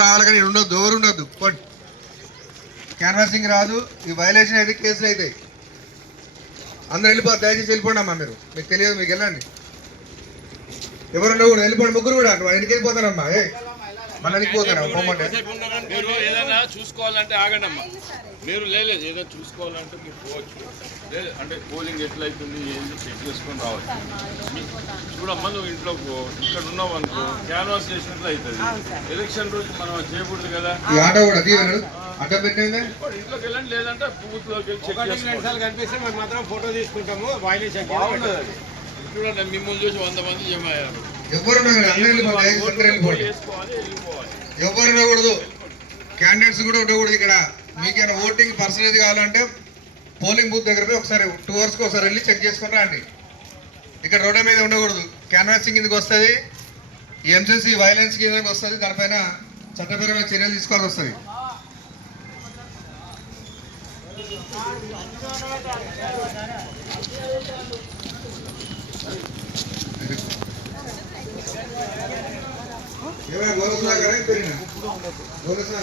రావాలి కానీ ఉండొద్దు, ఎవరు ఉండొద్దు. క్యాన్వాసింగ్ రాదు, ఈ వైలేషన్ అయితే కేసులు అవుతాయి. అందరూ వెళ్ళిపోతారు, దయచేసి వెళ్ళిపోండి అమ్మా. మీకు తెలియదు, మీకు వెళ్ళండి. ఎవరున్నా కూడా వెళ్ళిపోండి, ముగ్గురు కూడా ఎందుకు వెళ్ళిపోతారమ్మా? మన వెళ్ళిపోతారా పొమ్మంటే? మీరు ఏదైనా చూసుకోవాలంటే ఆగండి అమ్మా. మీరు లేదు ఏదైనా చూసుకోవాలంటే మీరు పోవచ్చు. లేదు అంటే పోలింగ్ ఎట్లయితుంది ఏంటి చెక్ చేసుకొని రావచ్చు. చూడమ్మా, నువ్వు ఇంట్లో ఇక్కడ ఉన్నావు అనుకో, క్యాన్వాస్ చేసినట్లు అవుతుంది. ఎలక్షన్ రోజు మనం చేయకూడదు కదా. ఆటో కూడా అడ్డ పెట్టండి, ఇంట్లోకి వెళ్ళండి. లేదంటే బూత్ లోకి వెళ్ళి చెక్ చేసుకోండి. కనిపిస్తే మేము మాత్రం ఫోటో తీసుకుంటాము. బాగుంటుంది. చూడండి, మిమ్మల్ని చూసి 100 మంది జమ అయ్యారు. ఎవరు ఉండకూడదు, క్యాండిడేట్స్ కూడా ఉండకూడదు. ఇక్కడ మీకైనా ఓటింగ్ పర్సనేజ్ కావాలంటే పోలింగ్ బూత్ దగ్గర పోయి ఒకసారి 2 అవర్స్కి ఒకసారి వెళ్ళి చెక్ చేసుకుని రండి. ఇక్కడ రోడ్డు మీద ఉండకూడదు. క్యాన్వాసింగ్ కిందకి వస్తుంది, ఎంసీసీ వైలెన్స్ కిందకి వస్తుంది. దానిపైన చట్టపరమైన చర్యలు తీసుకోవాల్సి వస్తుంది. గోరసా